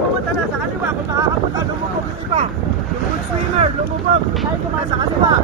Pumunta na sa kaliwa. Kung makakapunta, lumubog yung iba. Yung good swimmer, lumubog. Sa kaliwa. Sa kaliwa.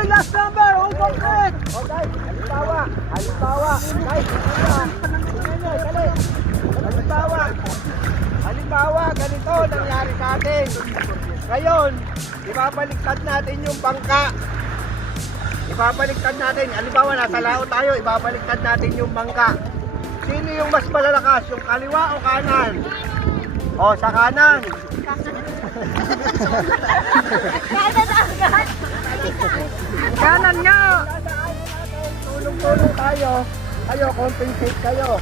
Last number, hold on quick! Okay, halimbawa, guys, halimbawa, ganito nangyari sa atin. Ngayon, ibabaliktad natin yung bangka. Ibabaliktad natin, halimbawa nasa lao tayo, ibabaliktad natin yung bangka. Sino yung mas malalakas, yung kaliwa o kanan? O, sa kanan. Kanan nga! Tulong-tulong tayo. Kayo, compensate kayo.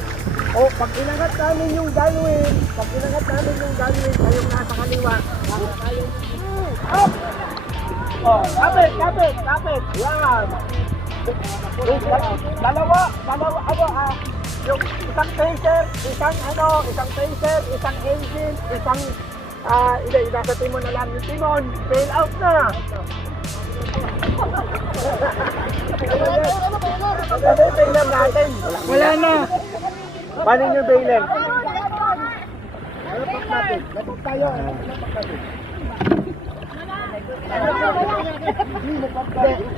O, pag inangat namin yung gulwing, kayong nasa kaliwa. Up! O, kapit! Yan! Dalawa, yung isang taser, isang engine, isasatin mo na lang yung timon, bail out na! Kasi bailer natin. Wala na. Paano nyo bailer? Lapak natin. Lapak tayo.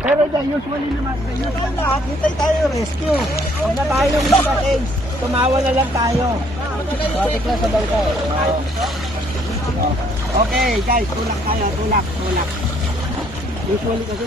Pero usually naman, hintay tayo rescue. Huwag na tayong mag-case. Tumawa na lang tayo. Traffic lang sa bangko. Okay guys, tulak tayo. Tulak. Usually kasi